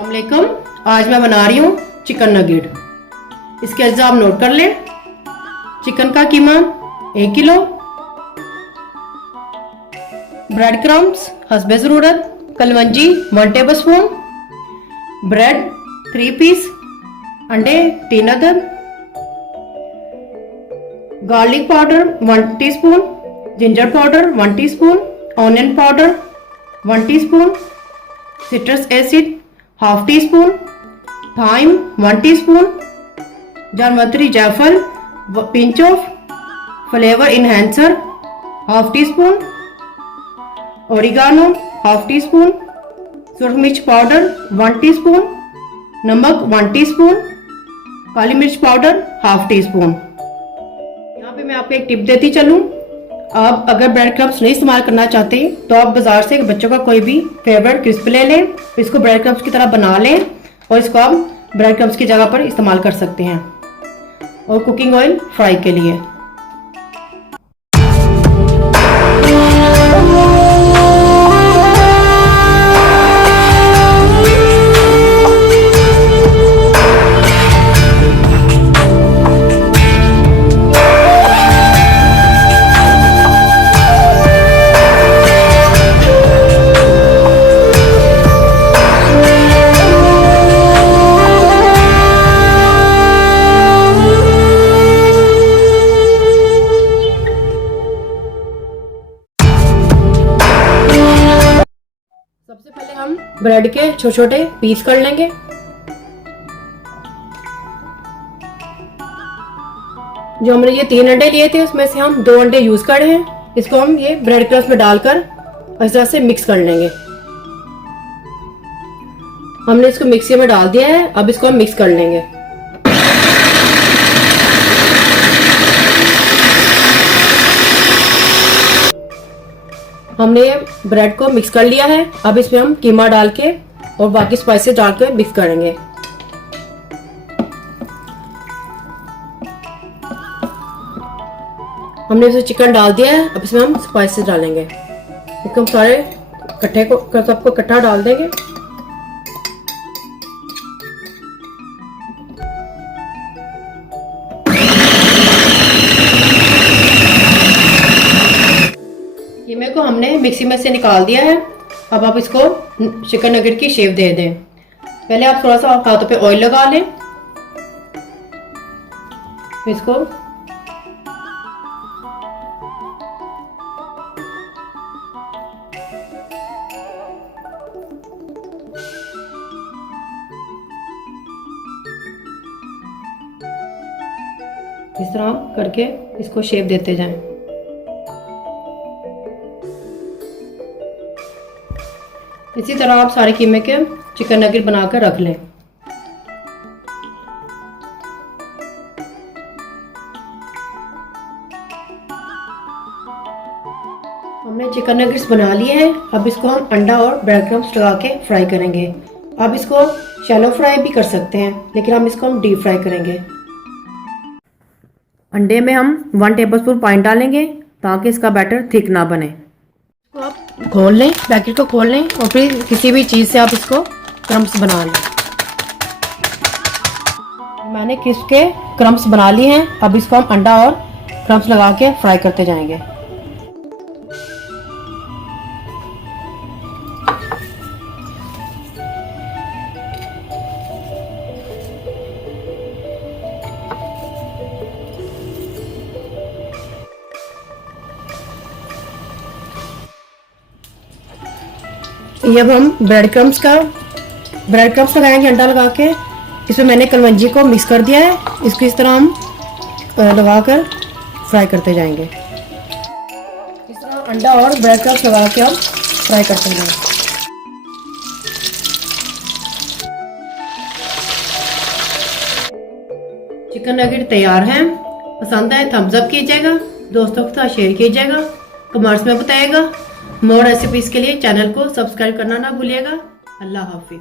अस्सलाम वालेकुम। आज मैं बना रही हूँ चिकन नगेट। इसके अज्जा आप नोट कर लें। चिकन का कीमा 1 किलो, ब्रेड क्रम्स हस्बे ज़रूरत, कलवंजी 1 टेबल स्पून, ब्रेड 3 पीस, अंडे 3 अदद, garlic powder 1 teaspoon, ginger powder 1 teaspoon, onion powder 1 teaspoon, citrus acid 1/2 teaspoon, thyme 1 teaspoon, जावित्री जायफल pinch of, flavour enhancer 1/2 teaspoon, oregano 1/2 teaspoon, सुरख मिर्च पाउडर 1 टीस्पून, नमक 1 टीस्पून, काली मिर्च पाउडर 1/2 टीस्पून। यहाँ पे मैं आपको एक टिप देती चलूँ। आप अगर ब्रेड क्रम्स नहीं इस्तेमाल करना चाहते तो आप बाजार से बच्चों का कोई भी फेवरेट क्रिस्प ले लें, इसको ब्रेड क्रम्स की तरह बना लें और इसको आप ब्रेड क्रम्स की जगह पर इस्तेमाल कर सकते हैं। और कुकिंग ऑयल फ्राई के लिए सबसे पहले हम ब्रेड के छोटे छोटे पीस कर लेंगे। जो हमने ये 3 अंडे लिए थे उसमें से हम 2 अंडे यूज कर रहे हैं। इसको हम ये ब्रेड क्रम्स में डालकर इस तरह से मिक्स कर लेंगे। हमने इसको मिक्सी में डाल दिया है, अब इसको हम मिक्स कर लेंगे। हमने ब्रेड को मिक्स कर लिया है, अब इसमें हम कीमा डाल के और बाकी स्पाइसेस डाल के मिक्स करेंगे। हमने इसमें चिकन डाल दिया है, अब इसमें हम स्पाइसेस डालेंगे। इसको हम सारे सबको इकट्ठा डाल देंगे। कीमे को हमने मिक्सी में से निकाल दिया है। अब आप इसको चिकन नगेट की शेप दे दें। पहले आप थोड़ा सा हाथों पे ऑयल लगा लें, इसको इस तरह करके इसको शेप देते जाएं। इसी तरह आप सारे कीमे के चिकन नगेट बनाकर रख लें। हमने चिकन नगेट्स बना लिए हैं, अब इसको हम अंडा और ब्रेड क्रम्स लगा के फ्राई करेंगे। आप इसको शैलो फ्राई भी कर सकते हैं, लेकिन हम डीप फ्राई करेंगे। अंडे में हम 1 टेबलस्पून पानी डालेंगे ताकि इसका बैटर थिक ना बने। इसको आप खोल लें, पैकेट को खोल लें और फिर किसी भी चीज़ से आप इसको क्रम्स बना लें। मैंने क्रिस्प के क्रम्स बना लिए हैं, अब इसको हम अंडा और क्रम्स लगा के फ्राई करते जाएंगे। ये अब हम ब्रेड क्रम्स लगाएंगे अंडा लगा के। इसमें मैंने कलवंजी को मिक्स कर दिया है, इसको इस तरह हम लगाकर फ्राई करते जाएंगे। इस तरह अंडा और ब्रेड क्रम्स लगा के हम फ्राई करते जाएंगे। चिकन नगेट तैयार हैं। पसंद आए थम्स अप कीजिएगा, दोस्तों के साथ शेयर कीजिएगा, कमेंट्स में बताइएगा। मोर रेसिपीज के लिए चैनल को सब्सक्राइब करना ना भूलिएगा। अल्लाह हाफिज।